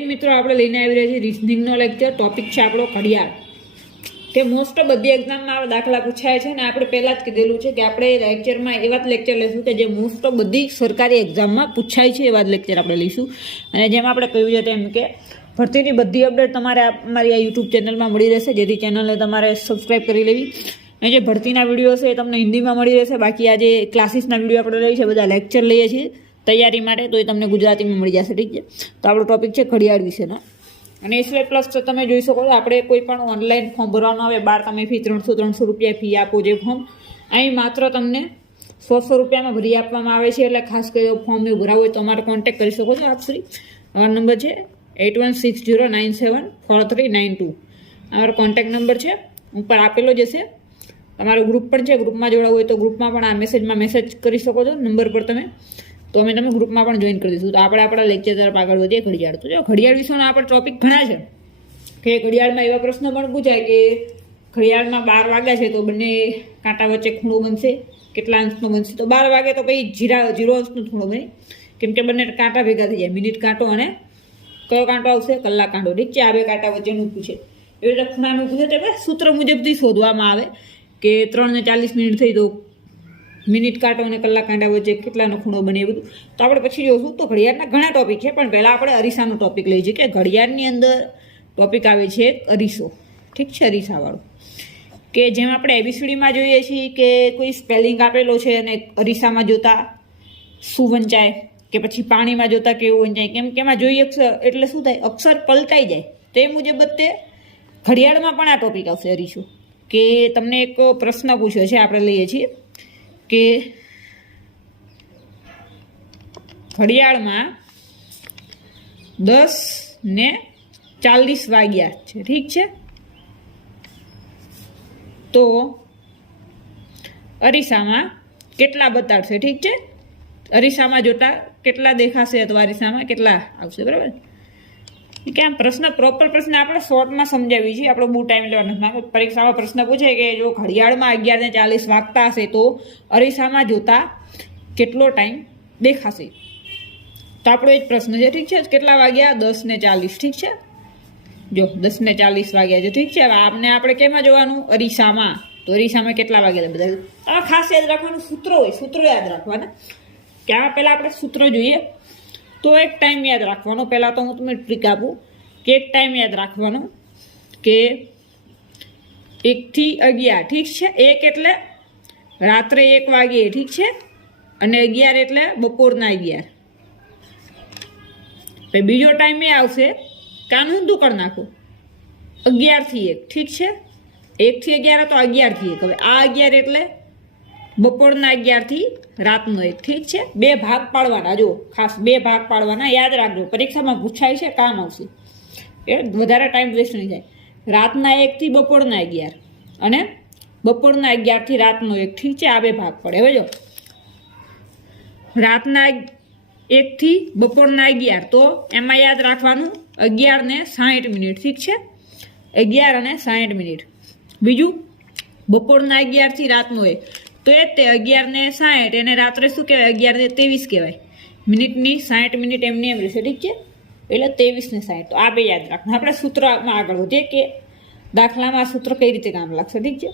મિત્રો આપણે લઈને આવી રહ્યા છીએ રિઝનિંગનો લેક્ચર. ટોપિક છે આપણો ઘડિયાળ. કે મોસ્ટ ઓફ બધી એક્ઝામમાં દાખલા પૂછાય છે ને આપણે પહેલાં જ કીધેલું છે કે આપણે લેક્ચરમાં એવા જ લેક્ચર લઈશું કે જે મોસ્ટ ઓફ બધી સરકારી એક્ઝામમાં પૂછાય છે એવા જ લેક્ચર આપણે લઈશું. અને જેમ આપણે કહ્યું છે તેમ કે ભરતીની બધી અપડેટ તમારે અમારી આ યુટ્યુબ ચેનલમાં મળી રહેશે, જેથી ચેનલને તમારે સબસ્ક્રાઈબ કરી લેવી. અને જે ભરતીના વિડીયો છે એ તમને હિન્દીમાં મળી રહેશે. બાકી આ જે ક્લાસીસના વિડીયો આપણે લઈએ છીએ, બધા લેક્ચર લઈએ છીએ તૈયારી માટે, તો એ તમને ગુજરાતીમાં મળી જશે. ઠીક છે. તો આપણો ટોપિક છે ઘડિયાળ વિશેનો. અને એ સિવાય પ્લસ તમે જોઈ શકો છો આપણે કોઈ પણ ઓનલાઈન ફોર્મ ભરવાનું આવે, બહાર તમે ફી 300 રૂપિયા ફી આપો જે ફોર્મ, અહીં માત્ર તમને 100 રૂપિયામાં ભરી આપવામાં આવે છે. એટલે ખાસ કરી ફોર્મ એ ભરાવું હોય તો અમારે કોન્ટેક્ટ કરી શકો છો આપ શ્રી. અમારો નંબર છે 8160974392. અમારો કોન્ટેક્ટ નંબર છે ઉપર આપેલો જ હશે. તમારો ગ્રુપ પણ છે, ગ્રુપમાં જોડાવું હોય તો ગ્રુપમાં પણ આ મેસેજ કરી શકો છો નંબર પર તમે, તો અમે તમે ગ્રુપમાં પણ જોઈન કરી દઈશું. તો આપણે આપણા લેક્ચર તરફ આગળ વધીએ. ઘડિયાળ તો જો ઘડિયાળ વિશેના આપણે ટોપિક ઘણા છે કે ઘડિયાળમાં એવા પ્રશ્નો પણ પૂછાય કે ઘડિયાળમાં 12 વાગ્યા છે તો બંને કાંટા વચ્ચે ખૂણો બનશે, કેટલા અંશનો બનશે? તો 12 વાગે તો પછી 0 અંશનો ખૂણો બને, કેમ કે બંને કાંટા ભેગા થઈ જાય. મિનિટ કાંટો અને કયો કાંટો આવશે? કલાક કાંટો. ઠીક છે. આ બે કાંટા વચ્ચેનું પૂછે. એવી રીતે ખૂણાનું પૂછે તો સૂત્ર મુજબથી શોધવામાં આવે કે 3:40 થઈ તો મિનિટ કાંટો અને કલાક કાંટા વચ્ચે કેટલાનો ખૂણો બને, એ બધું તો આપણે પછી જોઈશું. તો ઘડિયાળના ઘણા ટોપિક છે, પણ પહેલાં આપણે અરીસાનો ટોપિક લઈએ છીએ કે ઘડિયાળની અંદર ટોપિક આવે છે અરીસો. ઠીક છે. અરીસાવાળો કે જેમ આપણે એબીસીડીમાં જોઈએ છીએ કે કોઈ સ્પેલિંગ આપેલો છે અને અરીસામાં જોતા શું વંચાય, કે પછી પાણીમાં જોતા કેવું વંચાય, કેમ કે એમાં જોઈએ અક્ષર એટલે શું થાય? અક્ષર પલટાઈ જાય. તો એ મુજબ તે ઘડિયાળમાં પણ આ ટોપિક આવશે અરીસો. કે તમને એક પ્રશ્ન પૂછ્યો છે, આપણે લઈએ છીએ કે ઘડિયાળમાં 10:40 વાગ્યા છે. ઠીક છે. તો અરીસામાં કેટલા બતાડશે? ઠીક છે. અરીસામાં જોતા કેટલા દેખાશે અથવા અરીસામાં કેટલા આવશે? બરાબર. કે આમ પ્રોપર પ્રશ્ન આપણે શોર્ટમાં સમજાવી છીએ, આપણો બહુ ટાઈમ લેવાનો નથી. પરીક્ષામાં પ્રશ્ન પૂછે કે જો ઘડિયાળમાં 11:40 વાગતા હશે તો અરીસામાં જોતા કેટલો ટાઈમ દેખાશે? તો આપણો એ જ પ્રશ્ન છે. ઠીક છે. કેટલા વાગ્યા? 10:40. ઠીક છે. જો 10:40 વાગ્યા છે. ઠીક છે. હવે આપણે કેમાં જોવાનું? અરીસામાં. તો અરીસામાં કેટલા વાગ્યા બધા આ ખાસ યાદ રાખવાનું. સૂત્રો હોય, સૂત્રો યાદ રાખવાના. કે આ પહેલાં આપણે સૂત્રો જોઈએ. તો એક ટાઈમ યાદ રાખવાનો. પહેલાં તો હું તમને ટ્રીક આપું કે એક ટાઈમ યાદ રાખવાનો કે 1 થી 11. ઠીક છે. 1 એટલે રાત્રે 1 વાગ્યે. ઠીક છે. અને 11 એટલે બપોરના 11. પછી બીજો ટાઈમ એ આવશે કાનું ઊંધું કરી નાખો 11 થી 1. ઠીક છે. 1 થી 11 તો 11 થી 1. હવે આ 11 એટલે બપોરના 11 થી રાતનો 1. ઠીક છે. 2 ભાગ પાડવાના. જો ખાસ 2 ભાગ પાડવાના, યાદ રાખજો. પરીક્ષામાં પૂછાય છે, કામ આવશે. એ વધારે ટાઈમ વેસ્ટ નહીં થાય. રાતના 1 થી બપોરના 11 અને બપોરના 11 થી રાતનો 1. ઠીક છે. આ 2 ભાગ પડે. હવે જો રાતના 1 થી બપોરના 11 તો એમાં યાદ રાખવાનું 11:60. ઠીક છે. 11:60. બીજું બપોરના 11 થી રાતનો 1 તો એ તે 11:60. એને રાત્રે શું કહેવાય? 11:23 કહેવાય. મિનિટની 60 મિનિટ એમની એમ રહેશે. ઠીક છે. એટલે 23:60. તો આ 2 યાદ રાખવાનું. આપણે સૂત્રમાં આગળ વધીએ કે દાખલામાં સૂત્ર કઈ રીતે કામ લાગશે. ઠીક છે.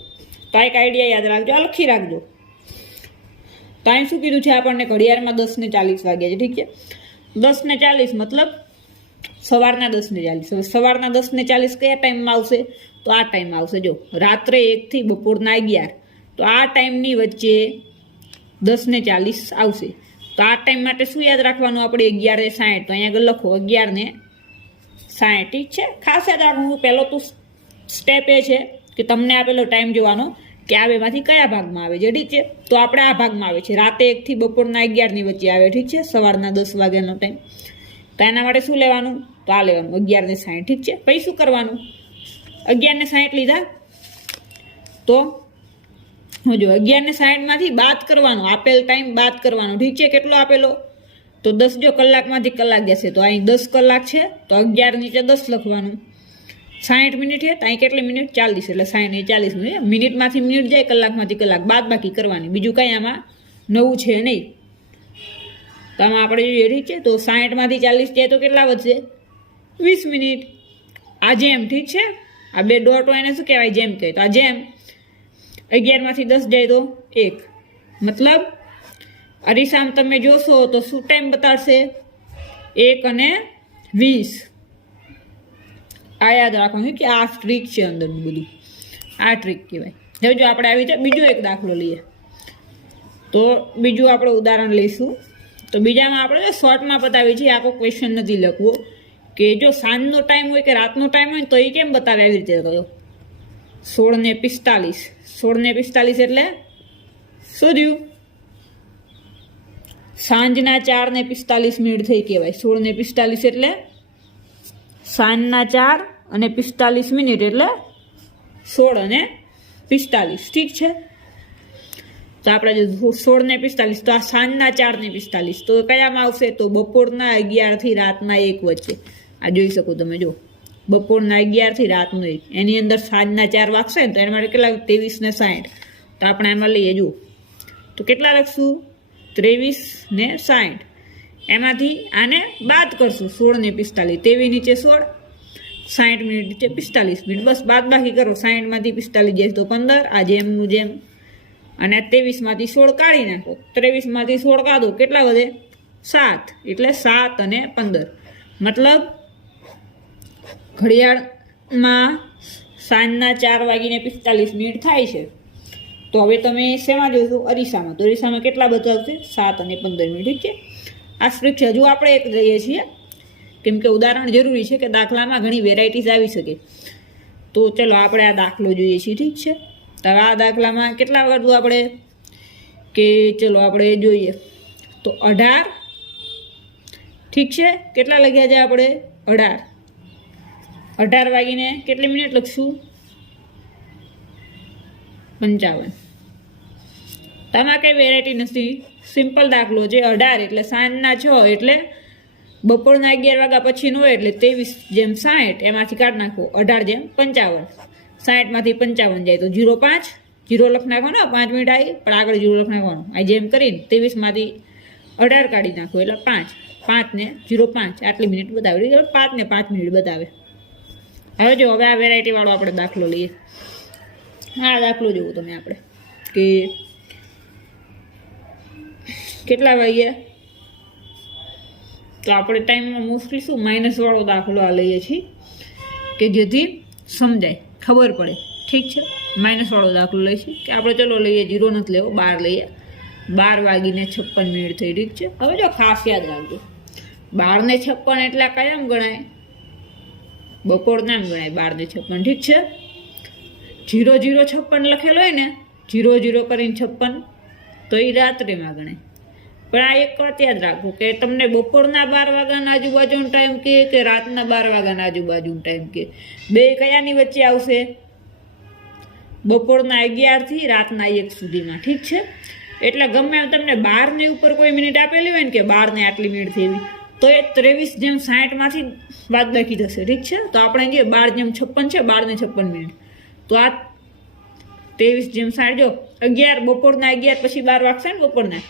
તો આ એક આઈડિયા યાદ રાખજો, આ લખી રાખજો. તો અહીં શું કીધું છે આપણને? ઘડિયાળમાં 10:40 વાગ્યા છે. ઠીક છે. 10:40 મતલબ સવારના 10:40. હવે સવારના 10:40 કયા ટાઈમમાં આવશે? તો આ ટાઈમમાં આવશે. જો રાત્રે 1 થી બપોરના 11 તો આ ટાઈમની વચ્ચે 10:40 આવશે. તો આ ટાઈમ માટે શું યાદ રાખવાનું આપણે? 11:60. તો અહીંયા આગળ લખો 11:60. ઠીક છે. ખાસ યાદ રાખવું. પહેલો તો સ્ટેપ એ છે કે તમને આપેલો ટાઈમ જોવાનો કે આ બેમાંથી કયા ભાગમાં આવે છે. ઠીક છે. તો આપણે આ ભાગમાં આવે છે. રાતે 1 થી બપોરના 11 ની વચ્ચે આવે. ઠીક છે. સવારના 10 વાગ્યાનો ટાઈમ. તો એના માટે શું લેવાનું? તો આ લેવાનું 11:60. ઠીક છે. પછી શું કરવાનું? 11:60 લીધા તો જો 11:60 માંથી બાદ કરવાનું. આપેલ ટાઈમ બાદ કરવાનો. ઠીક છે. કેટલો આપેલો? તો 10. જો કલાકમાંથી કલાક જશે તો અહીં 10 કલાક છે તો 11 નીચે 10 લખવાનું. 60 મિનિટ છે તો અહીં કેટલી મિનિટ? 40. એટલે 60 ને 40 મિનિટ. મિનિટમાંથી મિનિટ જાય, કલાકમાંથી કલાક, બાદ બાકી કરવાની. બીજું કંઈ આમાં નવું છે નહીં. તો આમાં આપણે જોઈએ. ઠીક છે. તો 60 માંથી 40 જાય તો કેટલા વધશે? 20 મિનિટ. આ જેમ, ઠીક છે, આ બે ડોટ હોય એને શું કહેવાય? જેમ કહેવાય. તો આ જેમ 11 માંથી 10 જાય તો 1, મતલબ અરીસામાં તમે જોશો તો શું ટાઈમ બતાડશે? 1 અને 20. આ યાદ રાખવાનું કે આ ટ્રીક છે અંદરનું બધું, આ ટ્રીક કહેવાય. હવે જો આપણે આવી રીતે બીજો એક દાખલો લઈએ, તો બીજું આપણે ઉદાહરણ લઈશું. તો બીજામાં આપણે શોર્ટમાં બતાવી છે, આખો ક્વેશ્ચન નથી લખવો, કે જો સાંજનો ટાઈમ હોય કે રાતનો ટાઈમ હોય તો એ કેમ બતાવે આવી રીતે કયો? 16 ને 45. 16 ને 45 એટલે શું થયું? સાંજના 4 ને 45 મિનિટ થઈ કહેવાય. 16 ને 45 એટલે સાંજના 4 અને 45 મિનિટ એટલે 16 અને 45. ઠીક છે, તો આપણે જો 16 ને 45, તો આ સાંજના 4 ને 45 તો કયામાં આવશે? તો બપોરના 11 થી રાતના 1 વચ્ચે. આ જોઈ શકો તમે, જો બપોરના 11 થી રાતનો 1, એની અંદર સાંજના 4 વાગશે ને તો એના માટે કેટલા? 23 ને 60. તો આપણે એમાં લઈએ, જુઓ તો કેટલા લખશું? 23 ને 60. એમાંથી આને બાદ કરશું, 16 ને 45. 23 નીચે 16, 60 મિનિટ નીચે 45 મિનિટ, બસ બાદ બાકી કરો. 60 માંથી 45 જાય તો 15, આ જેમનું જેમ. અને 23 માંથી 16 કાઢી નાખો, 23 માંથી 16 કાઢો, કેટલા વધે? 7. એટલે 7 અને 15, મતલબ ઘડિયાળમાં સાંજના 4 વાગીને 45 મિનિટ થાય છે. તો હવે તમે શેમાં જોશો? અરીસામાં. તો અરીસામાં કેટલા બતાવશે? 7 અને 15 મિનિટ. ઠીક છે, આ સ્ટ્રીક છે. હજુ આપણે એક લઈએ છીએ, કેમ કે ઉદાહરણ જરૂરી છે, કે દાખલામાં ઘણી વેરાયટીઝ આવી શકે. તો ચલો આપણે આ દાખલો જોઈએ છીએ. ઠીક છે, તો આ દાખલામાં કેટલા કરવું આપણે? કે ચલો આપણે જોઈએ તો 18. ઠીક છે, કેટલા લખ્યા છે આપણે? 18. 18 વાગીને કેટલી મિનિટ લખશું? 55. આમાં કઈ વેરાયટી નથી, સિમ્પલ દાખલો છે. 18 એટલે સાંજના 6 એટલે બપોરના 11 વાગ્યા પછીનું હોય, એટલે 23 જેમ 60 એમાંથી કાઢી નાખો. 18 જેમ 55. 60 માંથી 55 જાય તો 0.5, 0 લખ નાખવાનો. 5 મિનિટ આવી પણ આગળ 0 લખ નાખવાનો. આ જેમ કરીને 23 માંથી 18 કાઢી નાખો એટલે 5. 5 ને 0.5 આટલી મિનિટ બતાવે, 5 ને 5 મિનિટ બતાવે. હવે જો હવે આ વેરાયટી વાળો આપણે દાખલો લઈએ. હા, દાખલો જોવો તમે આપણે, કે કેટલા વાગ્યા? તો આપણે ટાઈમમાં મોસ્ટલી શું માઇનસ વાળો દાખલો આ લઈએ છીએ, કે જેથી સમજાય, ખબર પડે. ઠીક છે, માઇનસ વાળો દાખલો લઈએ છીએ, કે આપણે ચલો લઈએ 0 નથી લેવો, 12 લઈએ. 12 વાગીને 56 મિનિટ થઈ. ઠીક છે, હવે જો ખાસ યાદ રાખજો, 12 ને 56 એટલે કયામ ગણાય? બપોરના એમ ગણાય 12 ને 56. ઠીક છે, 00 56 લખેલો હોય ને, 00 કરીને 56, તો એ રાત્રિમાં ગણાય. પણ આ એક વાત યાદ રાખો, કે તમને બપોરના 12 વાગ્યાના આજુબાજુનો ટાઈમ કે રાતના 12 વાગ્યાના આજુબાજુનો ટાઈમ કે, બે કયાની વચ્ચે આવશે? બપોરના 11 થી રાતના 1 સુધીમાં. ઠીક છે, એટલે ગમે એમ તમને 12 ની ઉપર કોઈ મિનિટ આપેલી હોય ને, કે 12 ને આટલી મિનિટ થવી, તો એ 23 જેમ 60 માંથી બાદ બાકી થશે. ઠીક છે, તો આપણે જે 12 જેમ 56 છે, 12 ને 56 મિનિટ, તો આ 23 જેમ 60, જો 11 બપોરના 11 પછી 12 વાગશે ને બપોરના,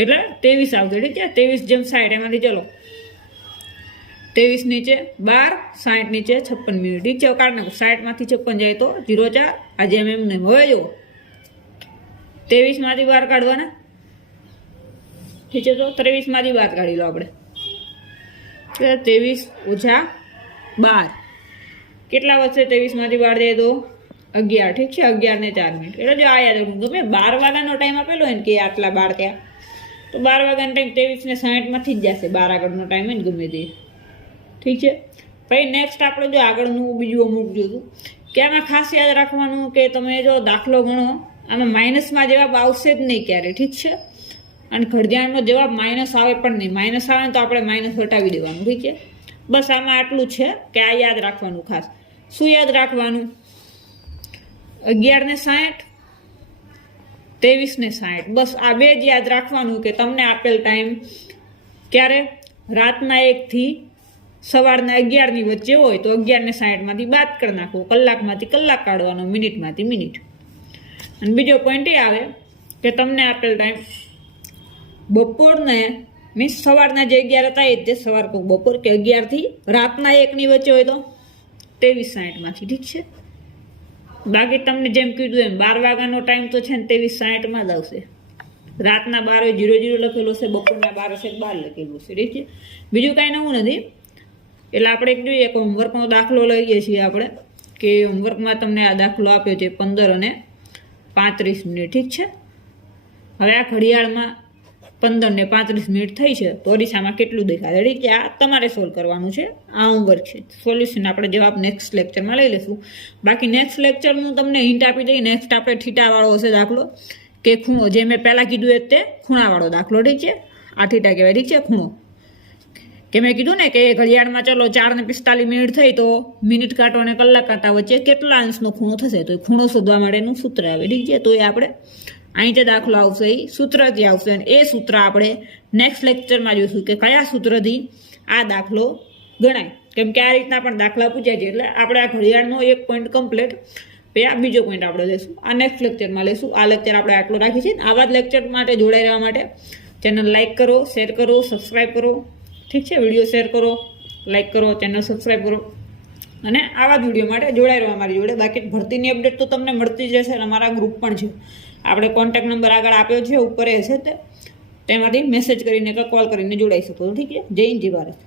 એટલે 23 આવશે. ઠીક છે, 23 જેમ 60 એમાંથી ચલો 23 નીચે 12, 60 નીચે 56 મિનિટ. ઠીક છે, કાઢ નાખો. 60 માંથી 56 જાય તો 0.4, આ જેમ એમ નહીં. હવે જો 23 માંથી 12 કાઢવાના. ઠીક છે, તો 23 માંથી 12 કાઢી લો આપણે. 23 ઓછા 12 કેટલા વધશે? 23 માંથી 12 જાય તો 11. ઠીક છે, 11 ને 4 મિનિટ. એટલે જો આ યાદ રાખવું, તમે 12 વાગ્યાનો ટાઈમ આપેલો હોય ને, કે આટલા 12 ત્યાં, તો 12 વાગ્યાનો ટાઈમ 23 ને 60 માંથી જ જશે. 12 આગળનો ટાઈમ જ ગમે તે. ઠીક છે, પછી નેક્સ્ટ આપણે જો આગળનું બીજું અમુક જોયું, કે આમાં ખાસ યાદ રાખવાનું, કે તમે જો દાખલો ગણો, આમાં માઇનસમાં જવાબ આવશે જ નહીં ક્યારે. ઠીક છે, અને ઘડિયાળનો જવાબ માઇનસ આવે પણ નહીં. માઇનસ આવે ને તો આપણે માઇનસ હટાવી દેવાનું. ઠીક છે, બસ આમાં આટલું છે, કે આ યાદ રાખવાનું. ખાસ શું યાદ રાખવાનું? 11 ને 60, 23 ને 60, બસ આ બે જ યાદ રાખવાનું, કે તમને આપેલ ટાઈમ ક્યારે? રાતના 1 થી સવારના 11 ની વચ્ચે હોય તો 11 ને 60 માંથી બાદ કરી નાખો. કલાકમાંથી કલાક કાઢવાનો, મિનિટમાંથી મિનિટ. અને બીજો પોઈન્ટ એ આવે, કે તમને આપેલ ટાઈમ બપોરને મીન્સ સવારના જે 11 હતા એ જ તે સવાર કહું બપોર કે 11 થી રાતના 1 ની વચ્ચે હોય તો 23:60માંથી, ઠીક છે. બાકી તમને જેમ કીધું એમ 12 વાગ્યાનો ટાઈમ તો છે ને 23:60માં જ આવશે. રાતના 12:00 લખેલું છે, બપોરના 12:12 લખેલું છે, ઠીક છે. બીજું કાંઈ નવું નથી. એટલે આપણે એક જોઈએ કે હોમવર્કનો દાખલો લઈએ છીએ આપણે, કે હોમવર્કમાં તમને આ દાખલો આપ્યો છે 15 અને 35 મિનિટ, ઠીક છે. હવે આ ઘડિયાળમાં 15 ને 35 મિનિટ થઈ છે તો અરીસામાં કેટલું દેખાશે, ઠીક છે. આ તમારે સોલ્વ કરવાનું છે. આ હોમવર્ક છે. સોલ્યુશન આપણે જવાબ નેક્સ્ટ લેક્ચરમાં લઈ લઈશું. બાકી નેક્સ્ટ લેક્ચરનું તમને હિન્ટ આપી દઈએ. નેક્સ્ટ આપણે થીટાવાળો હશે દાખલો, કે ખૂણો, જે મેં પહેલાં કીધું એ તે ખૂણાવાળો દાખલો, ઠીક છે. આ થીટા કહેવાય, ઠીક છે, ખૂણો. કે મેં કીધું ને કે ઘડિયાળમાં ચલો 4:45 મિનિટ થઈ તો મિનિટ કાંટો અને કલાક કાંટા વચ્ચે કેટલા અંશનો ખૂણો થશે, તો એ ખૂણો શોધવા માટેનું સૂત્ર આવે, ઠીક છે. તો એ આપણે અહીં જે દાખલો આવશે એ સૂત્રથી આવશે, અને એ સૂત્ર આપણે નેક્સ્ટ લેક્ચરમાં જોઈશું કે કયા સૂત્રથી આ દાખલો ગણાય. કેમ કે આ રીતના પણ દાખલા પૂછ્યા છે. એટલે આપણે આ ઘડિયાળનો એક પોઈન્ટ કમ્પ્લીટ, પછી આ બીજો પોઈન્ટ આપણે લઈશું, આ નેક્સ્ટ લેક્ચરમાં લઈશું. આ લેક્ચર આપણે આટલો રાખી છે. આવા જ લેક્ચર માટે જોડાઈ રહેવા માટે ચેનલ લાઇક કરો, શેર કરો, સબસ્ક્રાઈબ કરો, ઠીક છે. વિડીયો શેર કરો, લાઇક કરો, ચેનલ સબસ્ક્રાઈબ કરો, અને આવા જ વિડીયો માટે જોડાઈ રહો અમારી જોડે. બાકી ભરતીની અપડેટ તો તમને મળતી જ રહેશે, અને અમારા ગ્રુપ પણ છે. આપણે કોન્ટેક્ટ નંબર આગળ આપ્યો છે, ઉપર હશે તેમાંથી મેસેજ કરીને કે કોલ કરીને જોડાઈ શકો છો, ઠીક છે. જય હિન્દ, જય ભારત.